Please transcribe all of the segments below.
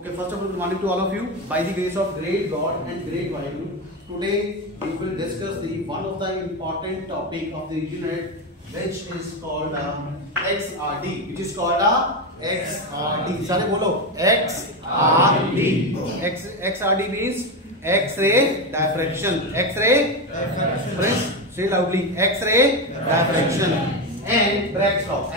Okay, first of all, good morning to all of you. By the grace of great God and great Vaheguru, today we will discuss the one of the important topic of the internet, which is called XRD. Which is called XRD. Sare bolo XRD. XRD means X-ray diffraction. X-ray diffraction. Friends, say loudly. X-ray diffraction and Bragg law.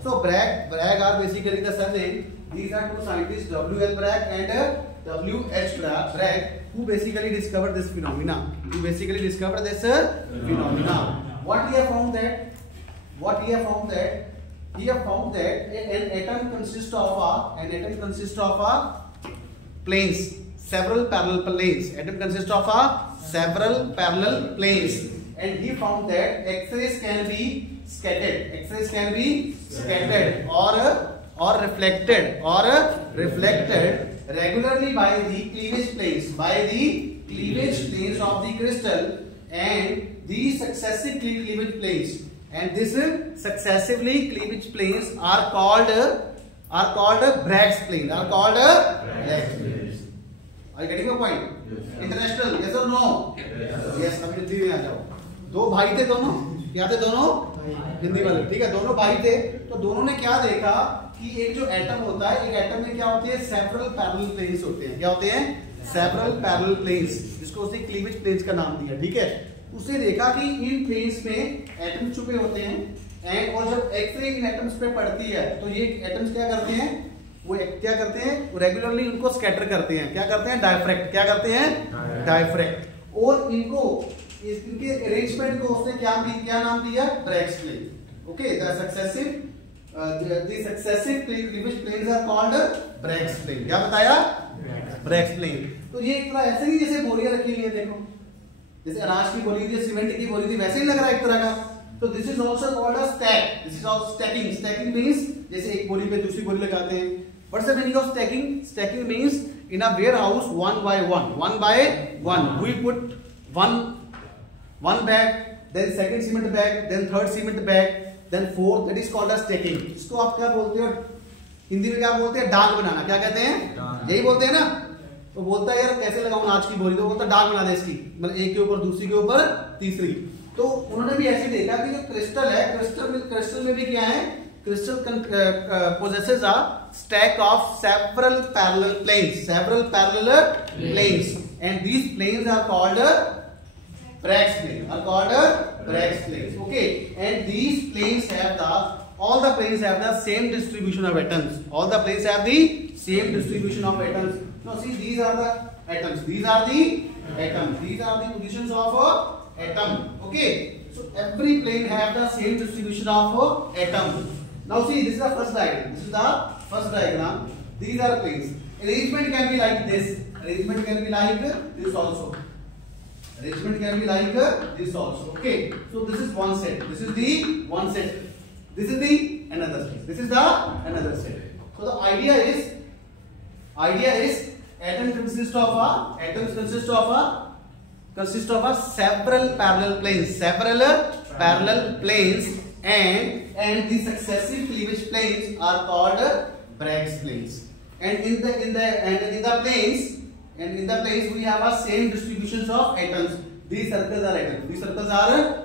So Bragg are basically the surname. These are two scientists, W.L. Bragg and W.H. Bragg, who basically discovered this phenomena. What he have found that? He have found that an atom consists of planes, several parallel planes. Atom consists of several parallel planes, and he found that X-rays can be scattered. X-rays can be scattered or reflected regularly by the cleavage planes of the crystal, and these successive cleavage planes are called Bragg's plane. Are you getting a point? Yes. International, yes or no? Yes. अभी हिंदी में आ जाओ. दो भाई थे दोनों, क्या थे दोनों? हिंदी वाले, ठीक है. दोनों भाई थे, तो दोनों ने क्या देखा कि एक जो एटम होता है, एक एटम में क्या होती है? सेवरल पैरेलल प्लेन्स होते हैं. क्या होते हैं? सेवरल पैरेलल प्लेन्स, जिसको उसने क्लीवेज प्लेन्स का नाम दिया. ठीक है. उसने देखा कि इन प्लेन्स में एटम छुपे होते हैं, एंड और जब एक्सरे इन एटम्स पे पड़ती है, तो ये एटम्स क्या करते हैं? वो रेगुलरली उनको स्कैटर करते हैं. क्या करते हैं? डायफ्रैक्ट. और इनके अरेंजमेंट को उसने क्या नाम दिया? Bragg's plane. Okay, the successive cleavage planes are called Bragg's plane. क्या बताया? Bragg's plane. तो ये एक तरह ऐसे ही जैसे बोरियां रखी हुई है, देखो जैसे अनाज की बोली थी, सीमेंट की बोली थी, वैसे ही लग रहा है एक तरह का. तो this is also called a stack. This is also stacking. Stacking means जैसे एक बोली पे दूसरी बोली लगाते हैं. What's the meaning of stacking? Stacking means in a warehouse one by one. We put one bag, then second cement bag, then third cement bag, then fourth. That is called a stacking. इसको आप क्या बोलते हो? हिंदी में क्या बोलते हैं? डाग बनाना. क्या कहते हैं? यही बोलते हैं ना. तो बोलता है यार कैसे लगाऊं आज की बोरी, तो बोलता है डाग बना दे इसकी, मतलब एक के ऊपर दूसरी के ऊपर तीसरी. तो उन्होंने भी ऐसे देखा कि जो क्रिस्टल है, क्रिस्टल में भी क्या है? Crystal possesses a stack of several parallel planes, and these planes are called Bragg's planes. Okay, and these planes have all the planes have the same distribution of atoms. Now see, these are the atoms. These are the positions of atom. Okay, so every plane have the same distribution of atom. Now see, this is the first diagram. These are planes. Arrangement can be like this. Arrangement can be like this also. Okay. So this is one set. This is the one set. This is the another set. This is the another set. So the idea is atoms consist of several parallel planes. And the successive cleavage planes are called Bragg's planes. And in the planes we have a same distributions of atoms. These circles are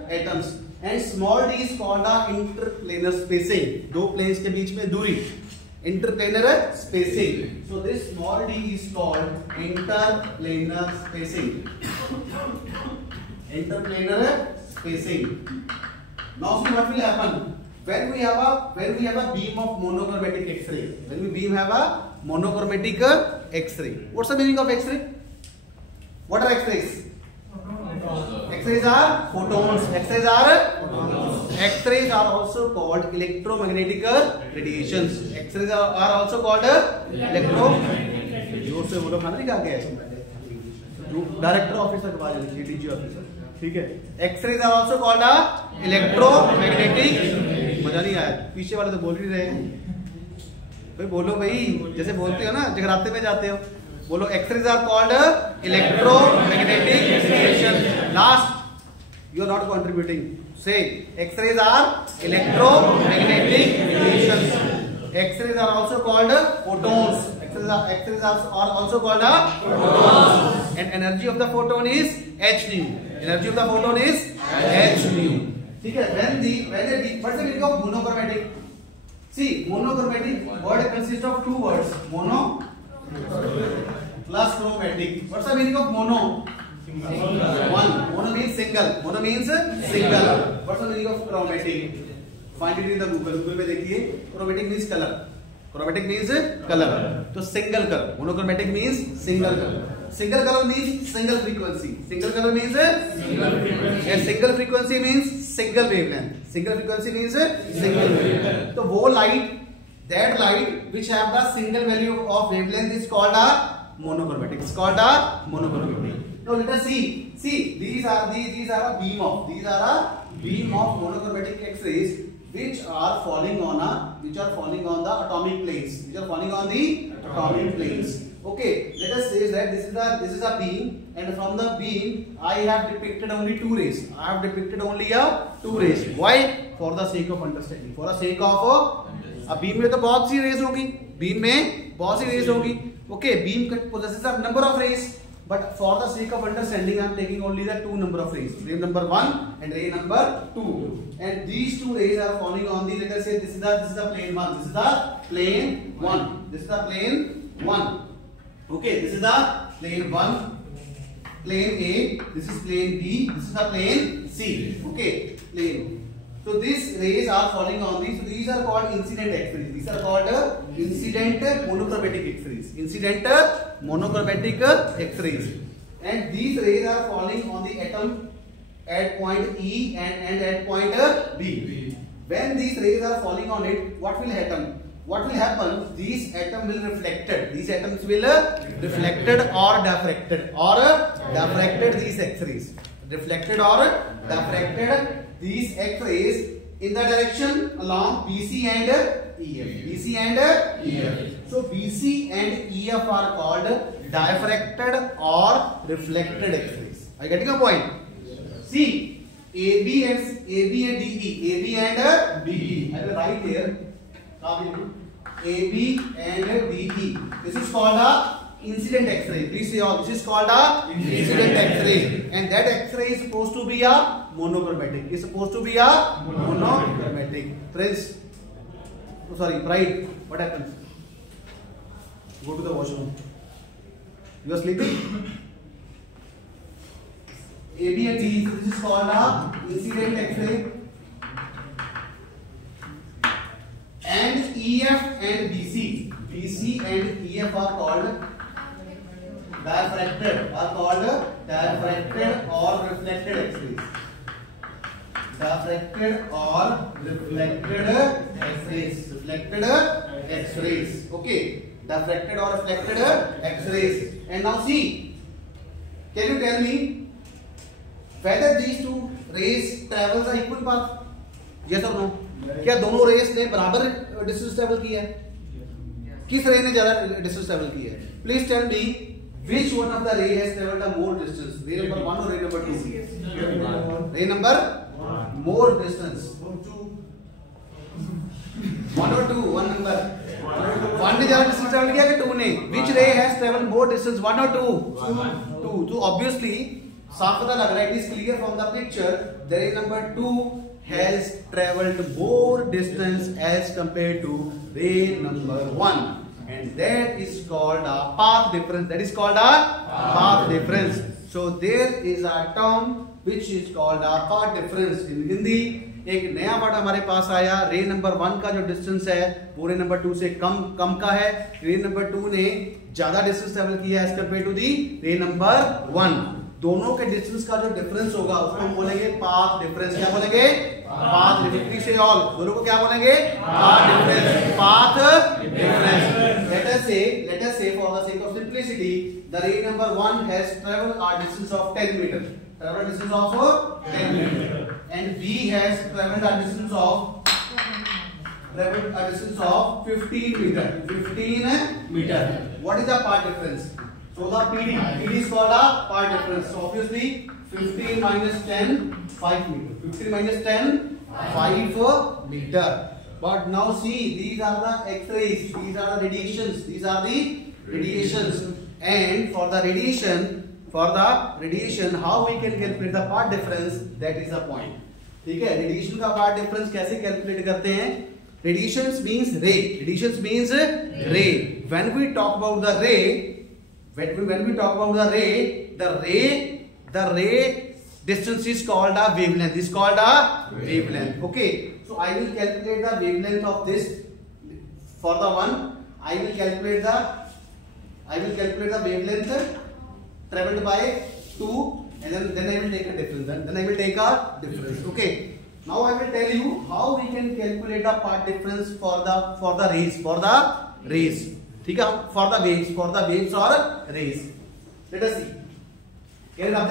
atoms. And small d is called a interplanar spacing. दो planes के बीच में दूरी, interplanar spacing. So this small d is called interplanar spacing. Now see what will happen when we have a beam of monochromatic X-ray. When we have a monochromatic X-ray. What's the meaning of X-ray? What are X-rays? X-rays are photons. X-rays are also called electromagnetic radiations. X-rays are also called जोर से बोलो, खाना नहीं खा गया director officer के बाद DG officer. ठीक है. X-rays are also called electromagnetic. मजा नहीं आया, पीछे वाले तो बोल ही रहे हैं भाई. बोलो भाई, जैसे बोलते हो ना, जगराते में जाते हो, बोलो. X-rays are called electromagnetic radiation. Last, you are not contributing. Say X-rays are electromagnetic radiations. X-rays are also called photons. X-rays are also called photons. And energy of the photon is h nu. Energy of the photon is h nu. ठीक है? What's the meaning of monochromatic? See, monochromatic word consists of two words, mono plus chromatic. What's the meaning of mono? One. Mono means single. Mono means single. What's the meaning of chromatic? Find it in the Google. Google पे देखिए. Chromatic means color. Chromatic means color. तो single color. Monochromatic means single color. Single color means single frequency. Single color means single frequency. And single frequency means single wavelength. Single frequency means single wavelength. So वो light, that light which have the single value of wavelength is called a monochromatic. It's called a monochromatic. Now let us see. See, these are a beam of monochromatic X-rays which are falling on the atomic planes. Which are falling on the atomic planes. Okay, let us say that this is a beam, and from the beam I have depicted only two rays. I have depicted only two rays. Why? For the sake of understanding. For the sake of a beam में तो बहुत सी rays होगी. Beam में बहुत सी rays होगी. Okay, beam possesses a number of rays. But for the sake of understanding, I am taking only the two number of rays. Ray number 1 and ray number 2. And these two rays are falling on the, let us say this is the plane 1. This is the plane 1. This is the plane 1. Okay, this is the plane 1. Plane A. This is plane B. This is the plane C. Okay, plane. So these rays are falling on these. So these are called incident X-rays. These are called incident monochromatic X-rays. Incident monochromatic X-rays. And these rays are falling on the atom at point E and at point B. When these rays are falling on it, what will happen? What will happen? These atoms will reflected. These atoms will reflected or diffracted these X-rays. Reflected or diffracted these X-rays in the direction along BC and EF. BC and EF. So BC and EF are called diffracted or reflected X-rays. Are you getting a point? See, AB and DE. AB and DE. I will write here. AB and DE. This is called a incident X-ray. Please say all. This is called a incident X-ray, and that X-ray is supposed to be a monochromatic. It's supposed to be a monochromatic. Friends, oh sorry, Pride. What happens? Go to the washroom. You are sleeping. AB and DE. This is called a incident X-ray. And EF and BC. BC and EF are called diffracted or reflected X-rays. Diffracted or reflected X-rays. Reflected X-rays. Okay. Diffracted or reflected X-rays. And now see, can you tell me whether these two rays travels the equal path? Yes or no? क्या दोनों race ने बराबर distance travel किया है? किस रे ने ज्यादा डिस्टेंस ट्रेवल किया है? Please tell me which one of the ray has traveled a more distance? Ray number 1 or ray number 2? Ray number 1. More distance. 1 or 2? One number. 1 ने ज्यादा डिस्टेंस ट्रेवल किया कि 2 ने? Which ray has traveled more distance? 1 or 2? 2. So obviously साफ पता लग रहा है. It is clear from the picture. The ray number 2 has traveled more distance as compared to ray number 1, and that is called a path difference. That is called a path difference. So there is a term which is called a path difference in Hindi. एक नया word हमारे पास आया. रे number 1 का जो distance है वो रे नंबर 2 से कम का है. रे नंबर 2 ने ज्यादा डिस्टेंस ट्रेवल किया एज कंपेयर टू दी रे नंबर 1. दोनों के डिस्टेंस का जो डिफरेंस होगा उसको हम बोलेंगे पाथ डिफरेंस. क्या बोलेंगे? Path difference. से ऑल दोनों को क्या बोलेंगे? Path difference. Path difference. Let us say for the sake of simplicity, the ray number 1 has traveled a distance of 10 meters. Traveled a distance of 10 meters. And B has traveled a distance of 15 meters. 15 meters. What is the path difference? So the PD is called a path difference. So obviously 15 minus 10, 5 meter. 15 minus 10, 5 meter. But now see, these are the X-rays, these are the radiations, these are the radiations. And for the radiation, how we can calculate the path difference? That is the point. ठीक है, radiation का path difference कैसे calculate करते हैं? Radiations means ray. Radiations means ray. When we talk about the ray, the ray distance is called a wavelength. Is called a wavelength. Okay. So I will calculate the wavelength of this. For the one, I will calculate the wavelength traveled by 2, and then I will take a difference. Then I will take a difference. Okay. Now I will tell you how we can calculate the path difference for the rays. ठीक है, for the waves or rays. Let us see. Can you have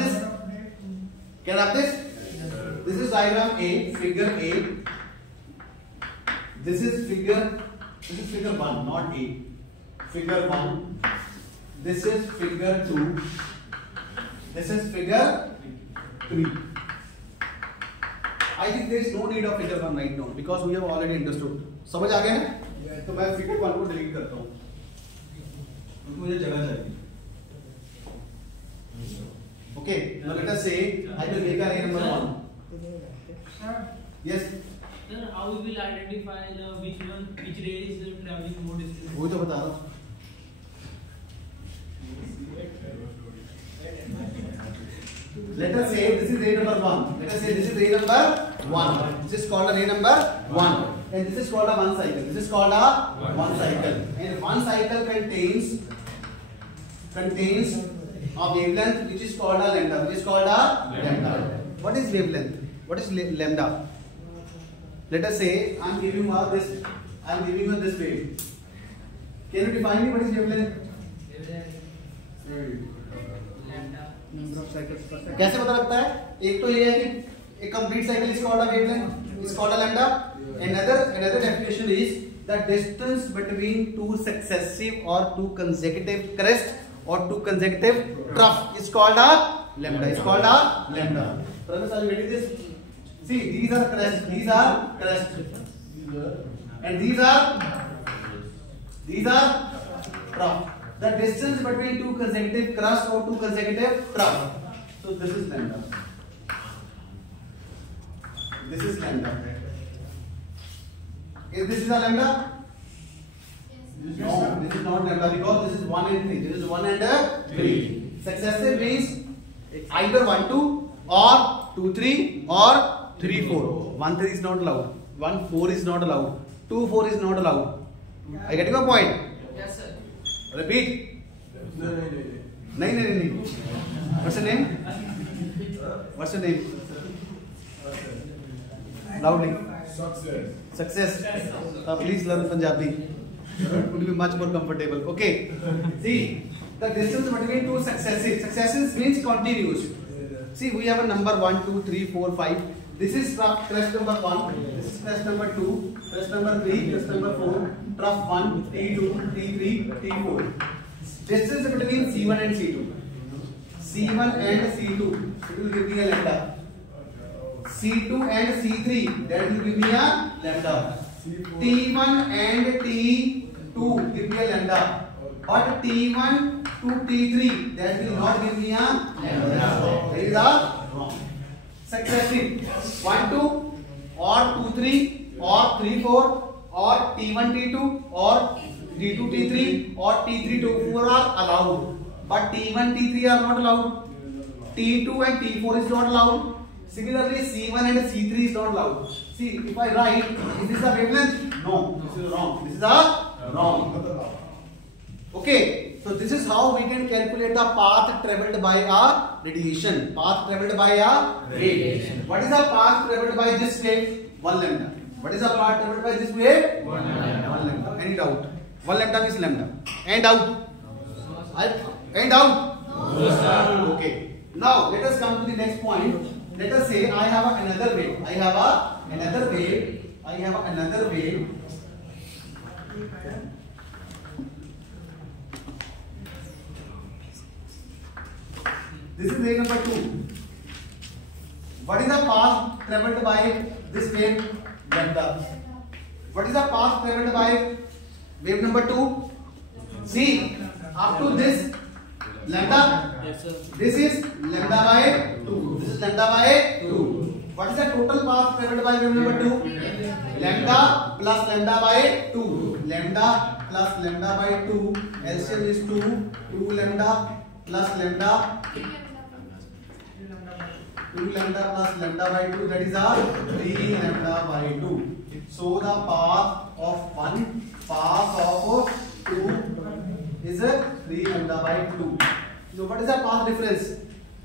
this? This is diagram A, figure A. This is figure 1, not A. Figure 1. This is figure 2. This is figure 3. I think there is no need of figure 1 right now because we have already understood. समझ आ गया है? तो मैं figure 1 को delete करता हूँ क्योंकि मुझे जगह चाहिए. Okay, now let us say I will make a ray number 1. Yes. Sir, how we will identify which ray is traveling more distance? वही तो बता रहा हूँ. Let us say this is ray number 1. This is called a ray number 1. And this is called a 1 cycle. And 1 cycle contains a wavelength which is called a lambda. What is wavelength? What is lambda? Let us say I am giving you this wave. Can you define me what is wavelength? कैसे पता लगता है? एक तो ये है कि a complete cycle is called a wavelength, is called a lambda. Another definition is the distance between two successive or two consecutive crests or two consecutive trough is called a lambda. Brothers, are you getting this? See, these are crests, and these are trough. The distance between two consecutive crests or two consecutive trough. So this is lambda. Is this a lambda? No, this is not lambda because this is 1 and 3. This is 1 and 3. Successive means either 1 2 or 2 3 or 3 4. 1 3 is not allowed. 1 4 is not allowed. 2 4 is not allowed. I get your point? Yes, sir. Repeat. नहीं. What's your name? Loudly. Success. Please learn Punjabi. It will be much more comfortable. Okay. See, the distance between two successives means continuous. See, we have a number 1 2 3 4 5. This is crest number 1. This is crest number 2. Crest number 3. Crest number 4. Trough 1, T2, T3, T4. Distance between C1 and C2. C1 and C2, it will give me a lambda. C2 and C3, that will give me a lambda. T1 and T2 give me a lambda. But T1 to T3, that will not give me a lambda. That is wrong. Successive 1 2 or 2 3 or 3 4 or T1 T2 or T2 T3 or T3 T4 are allowed, but T1 T3 are not allowed. T2 and T4 is not allowed. Similarly, C1 and C3 is not allowed. See, if I write, is this a wavelength? No, this is wrong. This is a wrong. Okay, so this is how we can calculate the path traveled by a radiation. Path traveled by a radiation. What is the path traveled by this wave? 1 lambda. What is the path traveled by this wave? 1 lambda. Any doubt? 1 lambda means lambda. And out. Okay. Now let us come to the next point. Let us say I have another wave. This is wave number 2. What is the path traveled by this wave? Lambda. What is the path traveled by wave number 2? See, up to this lambda. Yes, sir. This is lambda by 2. This is lambda by 2. What is the total path traveled by wave number 2? Lambda plus lambda by 2. Lambda plus lambda by 2. LCM is 2. 2 lambda plus lambda. 2 lambda plus lambda by 2. That is our 3 lambda by 2. So the path of 1, path of 2 is 3 lambda by 2. So what is the path difference?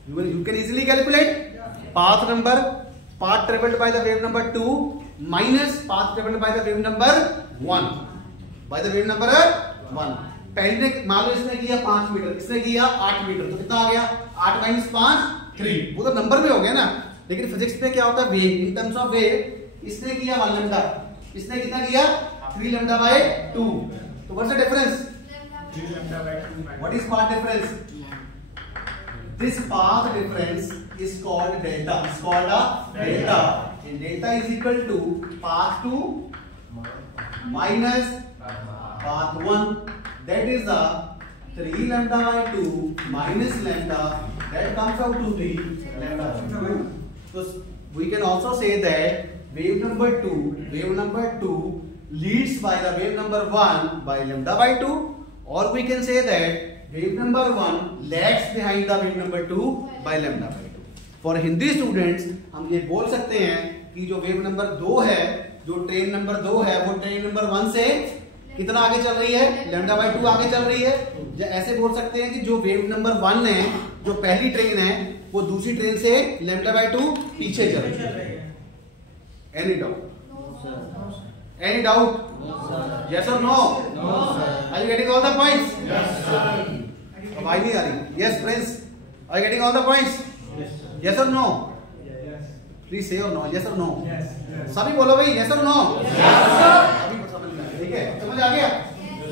You can easily calculate path number, path traveled by the wave number 2 minus path traveled by the wave number 1. By the wave number 1. पहले मान लो इसने किया 5 metre, इसने किया 8 metre, तो कितना आ गया? 8 minus 5 3. वो तो नंबर में हो गया ना. लेकिन फिजिक्स में क्या होता है? Wave. In terms of wave इसने किया 1 लैम्डा, इसने कितना किया? 3 लैम्डा by 2. तो what's the difference? 3 lambda by 2. What is path difference? This path difference is called delta. It's called a delta. And delta is equal to path 2 minus path 1. That is the 3 lambda by 2 minus lambda. That comes out to 3 lambda by 2. So we can also say that wave number 2 leads by the wave number 1 by lambda by 2. Or we can say that wave number 1 lags behind the wave number 2 by lambda by 2. For Hindi students हम ये बोल सकते हैं कि जो wave number 2 है, जो train number 2 है, वो ट्रेन नंबर 1 से कितना आगे चल रही है? लैम्डा बाय 2 आगे चल रही है. या ऐसे बोल सकते हैं कि जो वेव नंबर 1 है, जो पहली ट्रेन है, वो दूसरी ट्रेन से लैम्डा बाय 2 पीछे चल रही है. Any doubt? Any doubt? No, sir. Yes or no? No, sir. Are you getting all the points? Yes, sir. Why नहीं आ रही? Yes, Prince. Are you getting all the points? Yes, sir. Yes or no? Yes. Please say or no. Yes or no? Yes. Yes. सभी बोलो भाई. Yes or no? Yes, sir. अभी समझ में आया. ठीक है? समझ आ गया?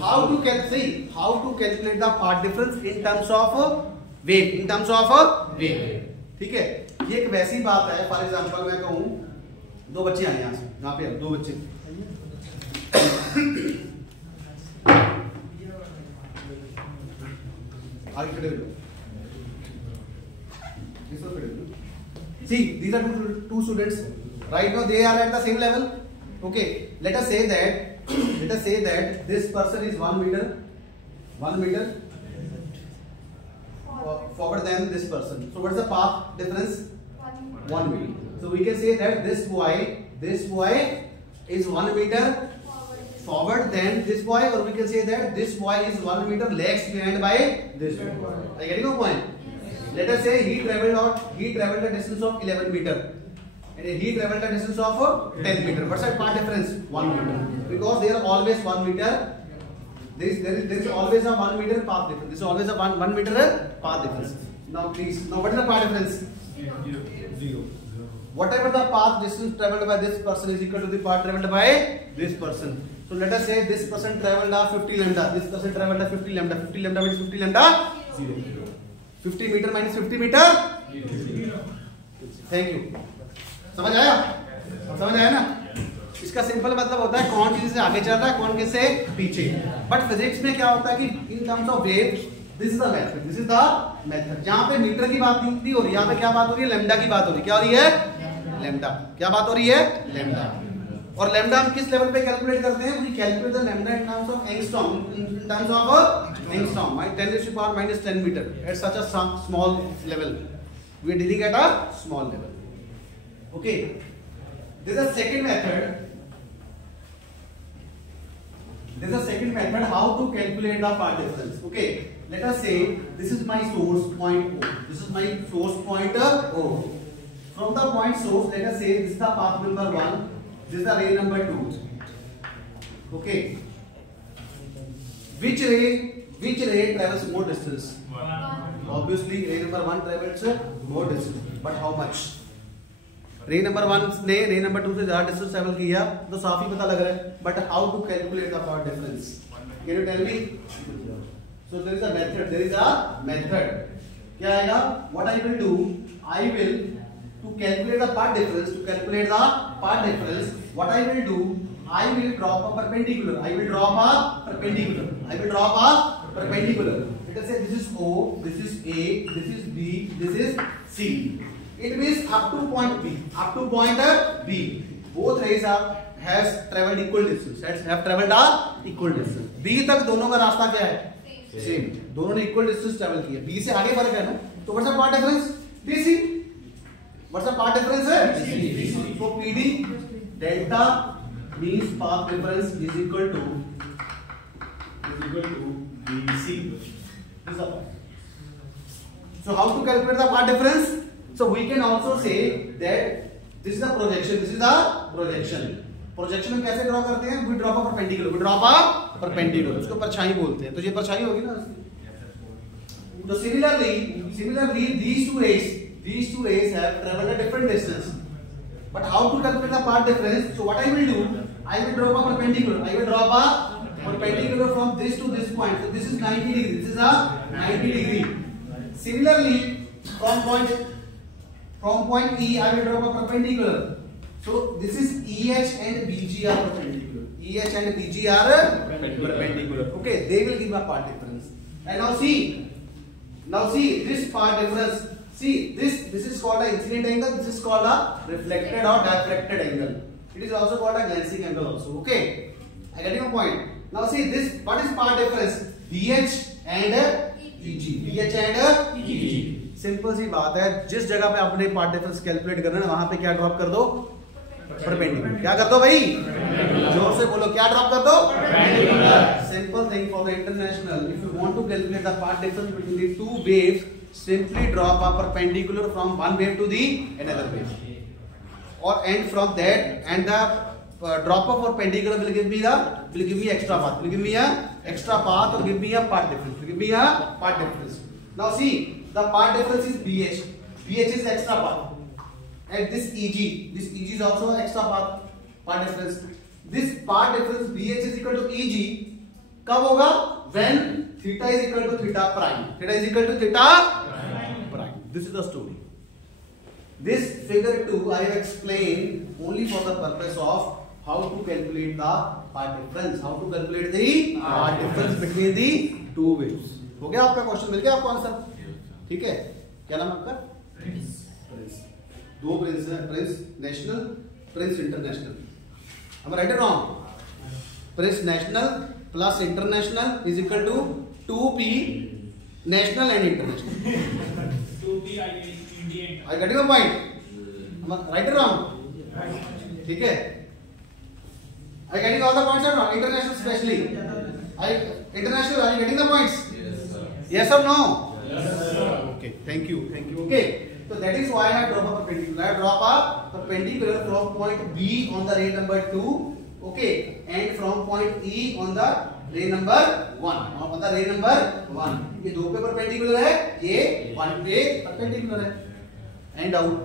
How to calculate the path difference in terms of wave? In terms of wave. ठीक है? ये एक वैसी बात है. For example मैं कहूँ, दो बच्चे आए यहाँ से. यहाँ पे दो बच्चे. आगे खड़े हो. See, these are two students. Right now they are at the same level. Okay, let us say that this person is 1 meter forward than this person. So what is the path difference? 1 meter. So we can say that this boy is 1 meter forward than this boy, or we can say that this boy is 1 meter lags behind by this boy. Are you getting your point? Let us say he traveled a distance of 11 meter and he traveled a distance of 10 meter. What's the path difference? 1 meter. Because they are always 1 meter. There is always a 1 meter path difference. This is always a 1 meter path difference. Now please, what is the path difference? 0. Whatever the path distance traveled by this person is equal to the path traveled by this person. So let us say this person traveled a 50 lambda. This person traveled a 50 lambda. 50 lambda means 50 lambda 0. 50 meter minus 50 meter 0. Thank you. समझ आया ना? इसका simple मतलब होता है कौन किसी से आगे चल रहा है, कौन किसी से पीछे. बट फिजिक्स में क्या होता है कि इन terms of wave this is the method. जहां पे मीटर की बात नहीं हो रही, यहाँ पे क्या बात हो रही है? लैम्डा की बात हो रही है. क्या हो रही है? लैम्डा. क्या बात हो रही है? लैम्डा. और लैम्डा हम किस लेवल पे कैलकुलेट करते हैं? We calculate the lambda in terms of angstrom. In terms of angstrom, 10 to the power minus 10 meter at such a small level. We are dealing at a small level. Okay, there is a second method how to calculate the path difference. Okay, let us say this is my source point O. This is my source point O. From the point source, let us say this is the path number 1. This is the ray number 2. Okay, which ray travels more distance? Obviously ray number 1 travels more distance, but how much? रे number 1 ने रे number 2 से ज्यादा distance travel किया तो साफ ही पता लग रहा है. But how to calculate the path difference? Can you tell me? So there is a method. क्या आएगा? What I will do, I will to calculate the path difference, what I will do, I will drop a perpendicular. I will drop a perpendicular. I will drop a perpendicular. Let us say this is O, this is A, this is B, this is C. It means up to point B. Up to point B. Both rays has traveled equal distance. Have traveled a equal distance. B तक दोनों का रास्ता क्या है? Same. दोनों ने equal distance travel किया. B से आगे फर्क है ना? तो what's the path difference? BC. What's the path difference? BC. So PD delta means path difference is equal to BC. This is the point. So how to calculate the path difference? So we can also say that this is the projection. This is the projection. Projection में कैसे draw करते हैं? We drop a perpendicular. We drop a perpendicular. उसको परछाई बोलते हैं. तो ये परछाई होगी ना. So similarly, these two rays have traveled a different distance. But how to calculate the path difference? So what I will do? I will drop a perpendicular. I will drop a perpendicular from this to this point. So this is 90 degree. This is a 90 degree. Similarly, from point E, I will drop a perpendicular. So this is EH and BG are perpendicular. EH and BG are perpendicular. Okay, they will give a path difference. And now see this path difference. See this is called a incident angle. This is called a reflected or diffracted angle. It is also called a glancing angle also. Okay, I get your point. Now see this. What is path difference? BH and EG. BH and EG. Simple सी बात है. जिस जगह पे आपने path difference calculate करना है वहां पे क्या ड्रॉप कर दो? परपेंडिकुलर. क्या कर दो भाई? जोर से बोलो. क्या ड्रॉप कर दो? Perpendicular. Simple thing for the international. If you want to calculate the path difference between the two waves, simply drop a perpendicular from one wave to the another wave, or and from that, and the drop of perpendicular will give me extra path. Will give me a extra path or give me a path difference. Will give me a path difference. Now see, the path difference is BH. BH is extra path. And this EG is also an extra path difference. This path difference BH is equal to EG. कब होगा? When theta is equal to theta prime. Theta is equal to theta prime. This is the story. This figure 2 I have explained only for the purpose of how to calculate the path difference. How to calculate the path difference between the two waves. हो गया आपका question? मिल गया आपको answer? ठीक है. क्या नाम आपका? प्रिंस. दो प्रिंस हैं. Prince national, Prince international. Am I right or wrong? Prince national plus international is equal to 2P national and international. 2P Indian. I got your point. Am I right or wrong? ठीक है. Are you getting all the points or not? International especially. International, are you getting the points? Yes, sir. Yes or no? Yes, sir. Okay. Thank you. Okay. So that is why I drop a perpendicular. I drop a perpendicular from point B on the ray number 2, okay, and from point E on the ray number 1. On the ray number 1. ये दो पे perpendicular है, ये 1 पे perpendicular है. And out.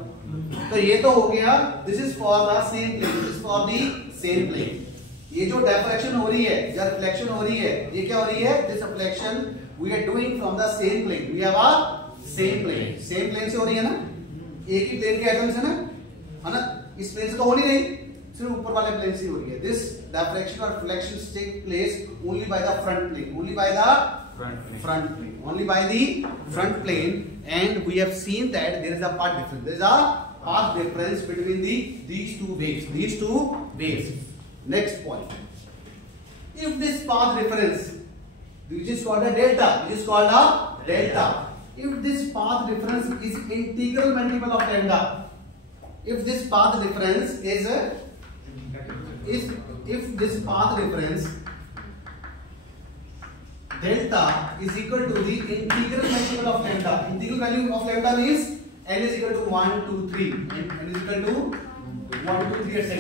तो ये तो हो गया. This is for the same plane. This is for the same plane. ये जो diffraction हो रही है या reflection हो रही है, ये क्या हो रही है? This reflection we are doing from the same plane. We have a same plane से हो रही है ना. एक ही प्लेन के एटम्स है ना. इस प्लेन से तो हो नहीं रही, सिर्फ ऊपर वाले प्लेन से हो रही है. दिस डिफ्रैक्शन और reflection take place only by the front plane. Only by the front plane. And we have seen that there is a path difference. There is a path difference between these two waves. Next point. If this path difference, which is called a delta, if this path difference is integral multiple of lambda, if this path difference is delta is equal to the integral multiple of lambda. Integral value of lambda means n is equal to 1, 2, 3, and n is equal to 1, 2, 3, etc.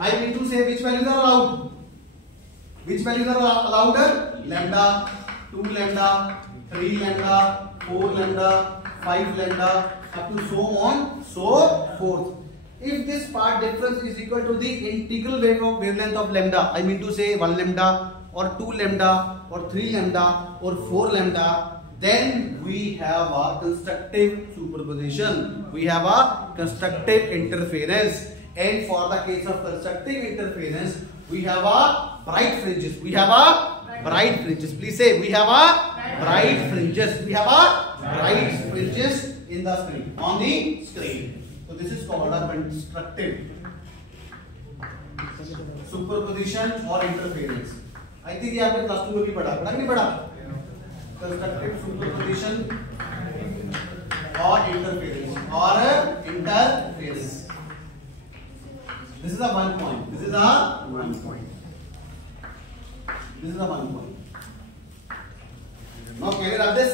I need to say which values are allowed. Lambda, 2 lambda, 3 lambda, 4 lambda, 5 lambda, up to so on, so forth. If this path difference is equal to the integral wavelength of lambda, I mean to say 1 lambda or 2 lambda or 3 lambda or 4 lambda, then we have a constructive superposition. We have a constructive interference. And for the case of constructive interference, We have a bright fringes. We have a bright fringes. Please say we have a bright fringes. We have a bright fringes in the screen, on the screen. So this is called a constructive superposition or interference. I think ये आपने class 2 में भी पढ़ा कि नहीं पढ़ा? Constructive superposition or interference. This is a 1 point. This is a 1 point. This is a 1 point. Now clear of this?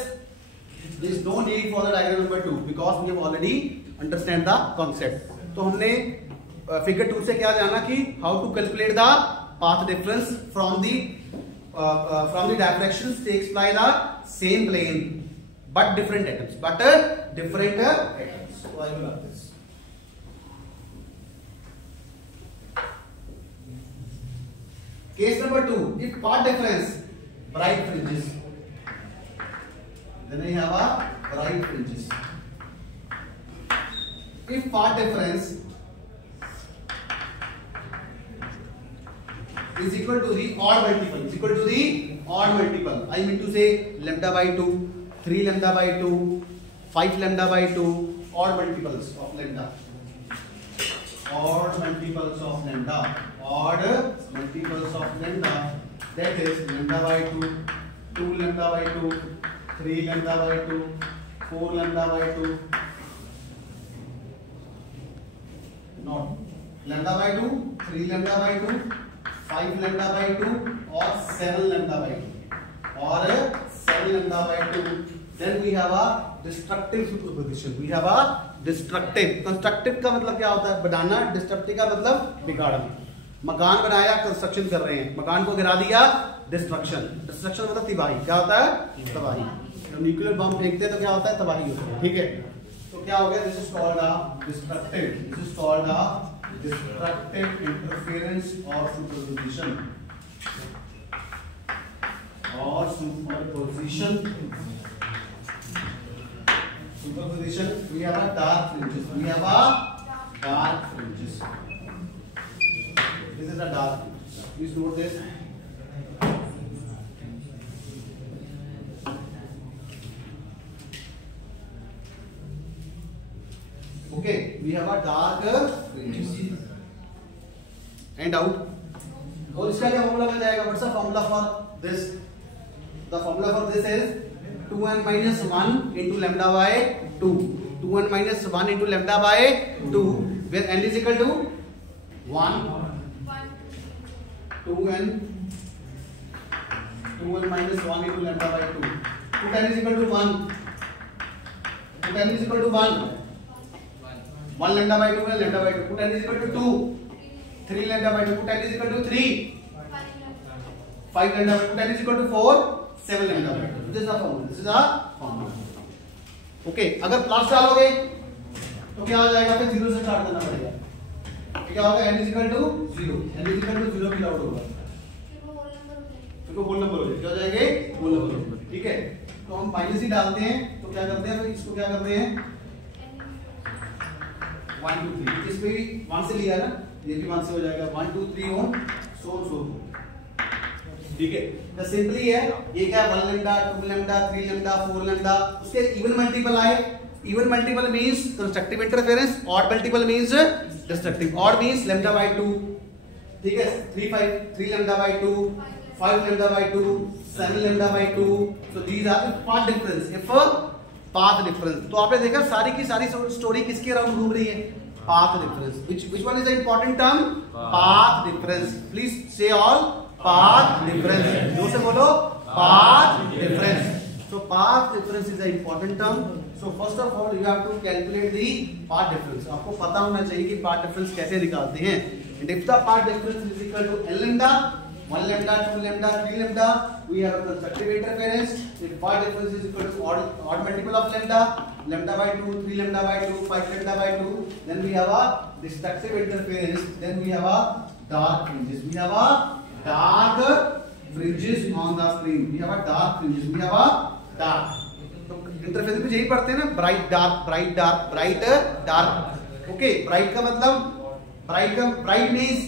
There is no need for the diagram number 2 because we have already understand the concept. तो हमने figure 2 से क्या जाना कि how to calculate the path difference from the directions takes by the same plane but different atoms. So I will have this. Case number 2. If path difference bright fringes, then I have a bright fringes. If path difference is equal to the odd multiple, I mean to say lambda by 2, 3 lambda by 2, 5 lambda by 2, odd multiples of lambda. That is lambda by 2, 2 lambda by 2, 3 lambda by 2, 4 lambda by 2. Not lambda by 2, 3 lambda by 2, 5 lambda by 2 or 7 lambda by 2. Then we have a destructive superposition. We have a destructive. Constructive का मतलब क्या होता है? बनाना. Destructive का मतलब बिगाड़ना. मकान बनाया, कंस्ट्रक्शन कर रहे हैं, मकान को गिरा दिया, डिस्ट्रक्शन. डिस्ट्रक्शन मतलब तबाही. क्या होता है? तबाही. जब न्यूक्लियर बम फेंकते हैं तो क्या होता है? तबाही होती है. ठीक है. तो क्या हो गया? This is called a destructive. This is called a destructive interference or superposition. Superposition. We have a dark fringes. This is a dark fringes. Please note this. Okay, we have a dark fringes. And out. और इसका क्या formula बन जाएगा? What's the formula for this? The formula for this is 2n minus 1 into lambda by 2. 2n minus 1 into lambda by 2, where n is equal to 1. 2n minus 1 into lambda by 2. 2n is equal to 1. 2n is equal to 1. 1 lambda by 2 and lambda by 2. 2n is equal to 2. 3 lambda by 2. 2n is equal to 3. 5 lambda by 2. 2n is equal to 4. 7 lambda by 2. This is a formula. Okay, अगर plus डालोगे तो क्या हो जाएगा? फिर 0 से start करना पड़ेगा. क्या होगा? n is equal to 0. n is equal to 0 की आउट होगा. फिर वो होल नंबर हो जाएगा. क्या हो जाएंगे? Whole number. ठीक है. तो हम माइनस ही डालते हैं. तो क्या करते हैं? तो इसको क्या करते हैं? 1 2 3. इसमें भी 1 से लिया है ना, ये भी 1 से हो जाएगा. 1 2 3 on so. ठीक है. तो सिंपली है ये क्या? 1 लैम्डा, 2 लैम्डा, 3 लैम्डा, 4 लैम्डा. उसके इवन मल्टीपल आए. Even multiple means constructive interference. Odd multiple means destructive. Odd means lambda by 2. ठीक है. 3 lambda by 2, 5 lambda by 2, 7 lambda by 2. So these are the path difference. If path difference. तो आपने देखा सारी की सारी स्टोरी किसके अराउंड घूम रही है? Path difference. Which one is the important term? Path difference. Please say all. Path difference. जोर से बोलो. Path difference. So path difference is the important term. So first of all you have to calculate the path difference. आपको पता होना चाहिए कि path difference कैसे निकालते हैं. And if the path difference is equal to n lambda, 1 lambda, 2 lambda, 3 lambda, we have a constructive interference. If path difference is equal to odd multiple of lambda, lambda by 2, 3 lambda by 2, 5 lambda by 2, then we have a destructive interference. Then we have a dark fringes. We have a dark fringes on the screen. We have a dark fringes. We have a dark. तो interference में यही पढ़ते हैं ना, bright dark, bright dark, bright dark. Okay, bright का मतलब bright means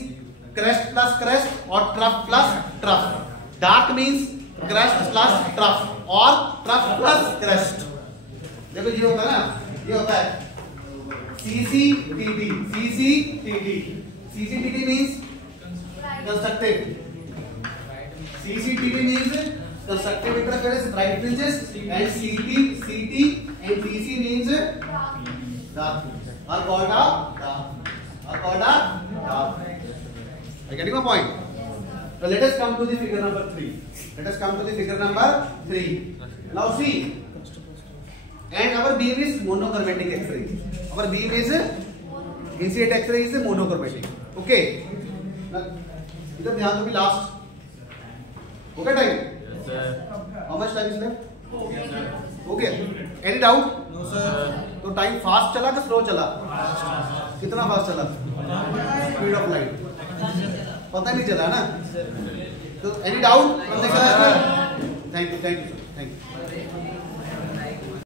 crest plus crest or trough plus trough. Dark means crest plus trough or trough plus crest. देखो ये होता है ना, ये होता है CCTD. CCTD. CCTD means constructed. CCTD means constructed interference, right fringes, and CT and TC means dark. Are called dark. Are called dark. Are you getting my point? So let us come to the figure number 3. Let us come to the figure number 3. Now see. And our beam is monochromatic X-ray. Our beam is incident X-ray is monochromatic. Okay. इधर ध्यान दो कि last हो गया time? Yes, sir. How much time is left? हो गया? Any doubt? No, sir. तो time fast चला कि स्लो चला? कितना फास्ट चला? Speed of light. पता नहीं चला ना? तो any doubt? Thank you, thank you, thank you.